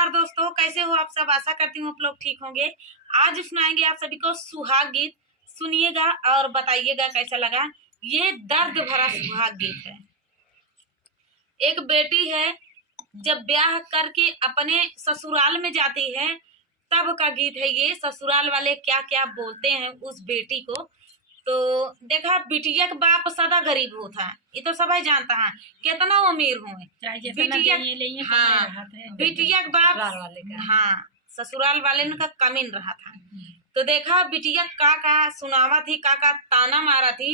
नमस्कार दोस्तों, कैसे हो आप सब। आशा करती हूँ आप लोग ठीक होंगे। आज सुनाएंगे आप सभी को सुहाग गीत। सुनिएगा और बताइएगा कैसा लगा। ये दर्द भरा सुहाग गीत है। एक बेटी है, जब ब्याह करके अपने ससुराल में जाती है तब का गीत है ये। ससुराल वाले क्या क्या बोलते हैं उस बेटी को। तो देखा, बिटिया का बाप सदा गरीब होता है, ये तो सब जानता है। कितना अमीर हो बिटिया, हाँ बिटिया का बाप, हाँ ससुराल वाले का कमीन रहा था। तो देखा बिटिया का सुनावा थी, का ताना मारा थी।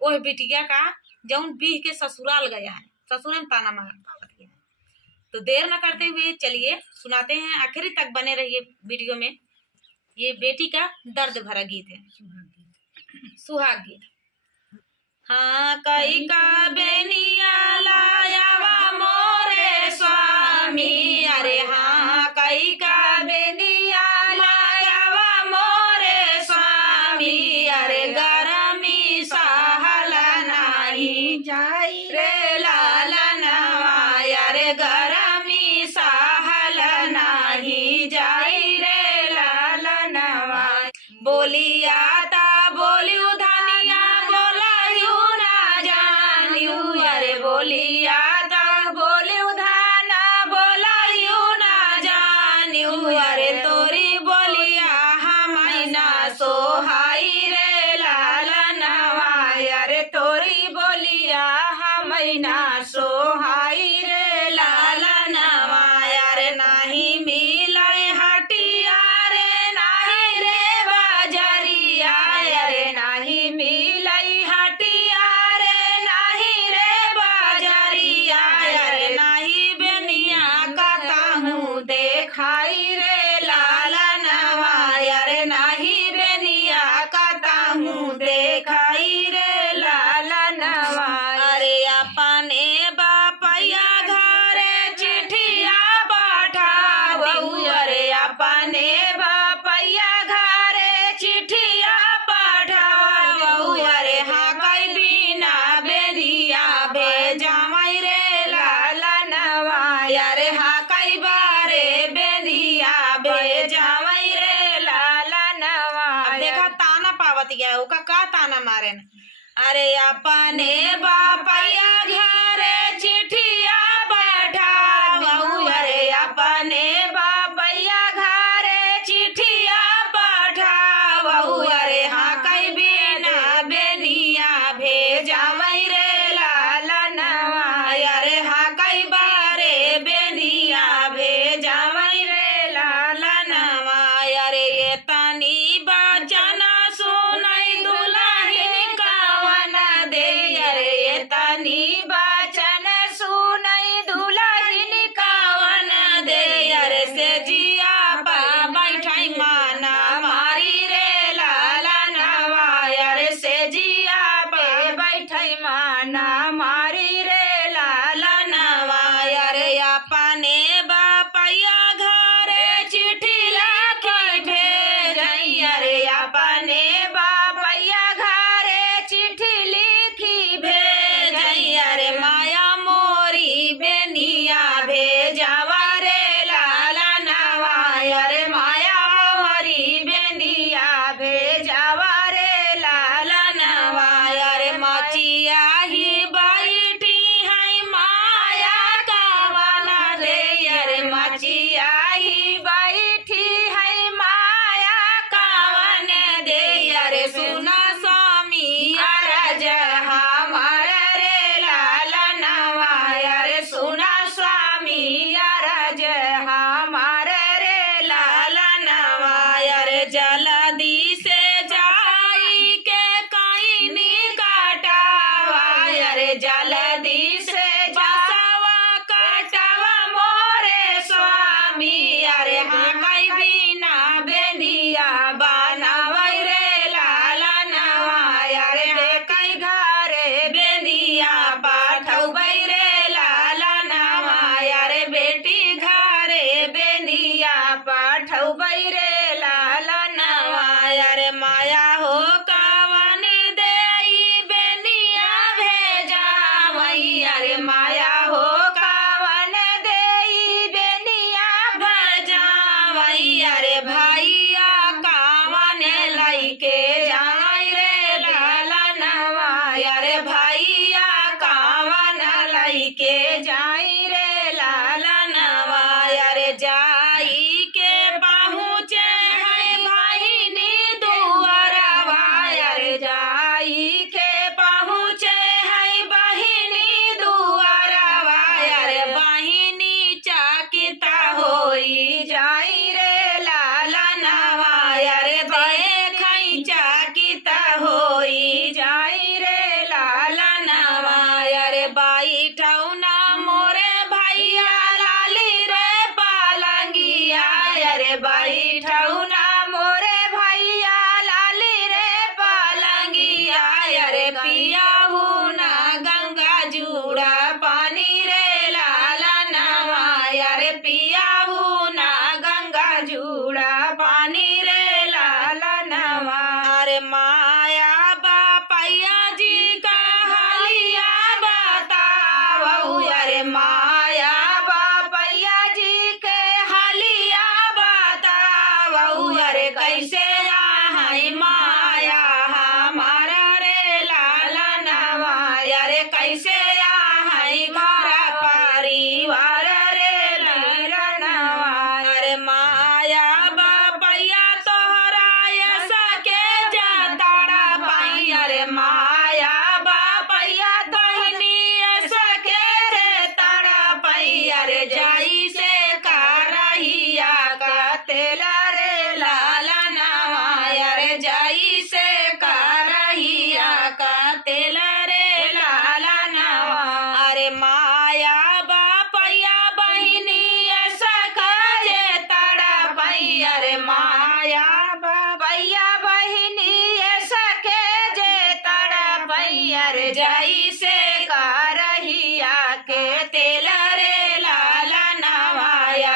वो बिटिया का जौन बीह के ससुराल गया है, ससुर में ताना मारा थी। तो देर न करते हुए चलिए सुनाते हैं, आखिरी तक बने रहिए वीडियो में। ये बेटी का दर्द भरा गीत है, सुहाग गीत। हाँ कई का बेनिया लायावा मोरे स्वामी, अरे हाँ कई का बेनिया लायावा मोरे स्वामी, अरे गरमी सहल नाही जाई रे लालनवा, अरे गरमी सहल नाही जाई रे लालनवा। बोलिया ता बोलियो धनिया बोलायू ना जानियू, अरे बोलिया ता बोलियो धाना बोलायू ना जानियू, अरे तोरी बोलिया हमाई ना सोहाई रे लालनवा, अरे तोरी बोलिया हमाई ना सोहाई रे लालनवा, अरे नाही मिलाई हटिया रे नाही रे बाजारिया, अरे नाही मिलाई हटिया रे नाही रे बाजारिया, अरे नाही बेनिया कहूँ देखाई रे लालनवा, अरे नाही बेनिया कहूँ देखाई रे लालनवा। अरे अपने बापया घरे चिठिया पठावऊ, अरे अपने बापया घरे चिठिया पठावऊ, अरे हाँ कई बिना बेरिया भेजावई रे लालनवा, अरे हाँ कई बारे बेरिया भेजावई रे लालनवा। देखा ताना पावत गया, ओका का ताना मारे न। अरे अपने बापया घरे चिठिया पठावऊ, अरे अपने बापया घरे चिठिया पठावऊ, अरे हाँ कई बिना बेनिया भेजावई रे लालनवा, अरे हाँ कई बारे बेनिया भेजावई रे लालनवा। अरे ये तनी बचन सुनई दुल्हन कवन दे, अरे ये तनी बचन सुनई दुल्हन कवन दे, अरे से जिया पा बैठाई माना मारी रे लालनवा, अरे से जिया पे बैठाई माना मारी रे लालनवा। अरे अपने बापया घरे चिट्ठी लाखी भेजई, अरे अपने बापया घरे चिट्ठी लिखी भेजई, अरे माया मोरी बेनिया भेजावा रे लालनवा, अरे माया मोरी बेनिया भेजावा रे लालनवा। अरे मचिया ही बैठी है माया कावना दे, अरे मचिया ही बैठी है माया कावन दे, अरे सुना स्वामी अरज हमार रे लालनवा, अरे सुना स्वामी अरज हमार रे लालनवा। अरे जल्दी से जाई के काईनी काटावा, अरे जल्दी से बसवा काटावा मोरे स्वामी, अरे हाँ कई बिना बेनिया बनावई रे लालनवा, अरे कई घरे बेनिया पाठवई रे लालनवा, अरे बेटी घर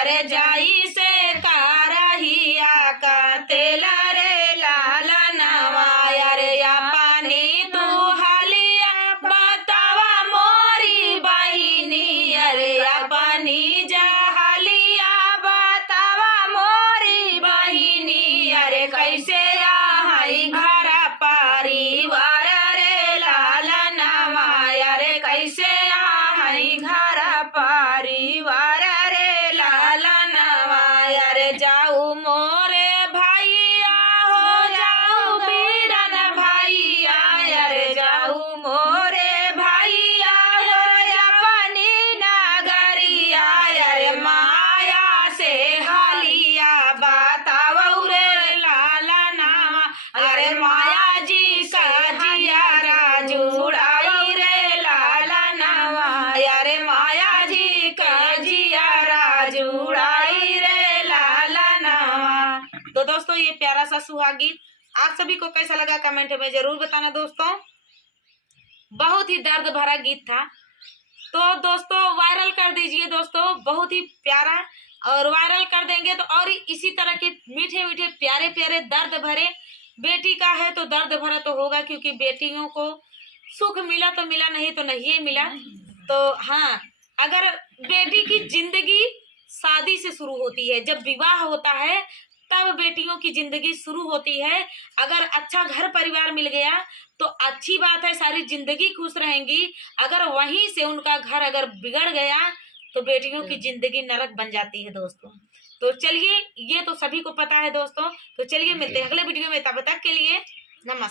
अरे जाई से कारहिया का तेला रे लाला नवा अरे या पानी तू हालिया बतावा मोरी बहिनी अरे या पानी जा हालिया बतावा मोरी बहिनी अरे कैसे आई घर परिवार रे लाला नवा अरे कैसे आई घर परिवार रे लाला नवा अरे जाऊ मोरे भैया हो जाऊ बीरन भैया अरे जाऊ मोरे भैया हो अपनी नगरिया अरे माया से हालिया बताओ रे लाला नामा अरे माया जी का जिया जुड़ाई रे लाला नामा अरे माया जी का जिया जुड़ाई रे लाला नामा। तो दोस्तों ये प्यारा सा सुहाग गीत आप सभी को कैसा लगा कमेंट में जरूर बताना दोस्तों। बहुत ही दर्द भरा गीत था, तो दोस्तों वायरल कर दीजिए दोस्तों, बहुत ही प्यारा, और वायरल कर देंगे तो और इसी तरह के मीठे मीठे प्यारे प्यारे दर्द भरे, बेटी का है तो दर्द भरा तो होगा, क्योंकि बेटियों को सुख मिला तो मिला, नहीं तो नहीं मिला। तो हाँ, अगर बेटी की जिंदगी शादी से शुरू होती है, जब विवाह होता है तब बेटियों की जिंदगी शुरू होती है। अगर अच्छा घर परिवार मिल गया तो अच्छी बात है, सारी जिंदगी खुश रहेंगी। अगर वहीं से उनका घर अगर बिगड़ गया तो बेटियों की जिंदगी नरक बन जाती है दोस्तों। तो चलिए, ये तो सभी को पता है दोस्तों। तो चलिए मिलते हैं अगले वीडियो में, तब तक के लिए नमस्कार।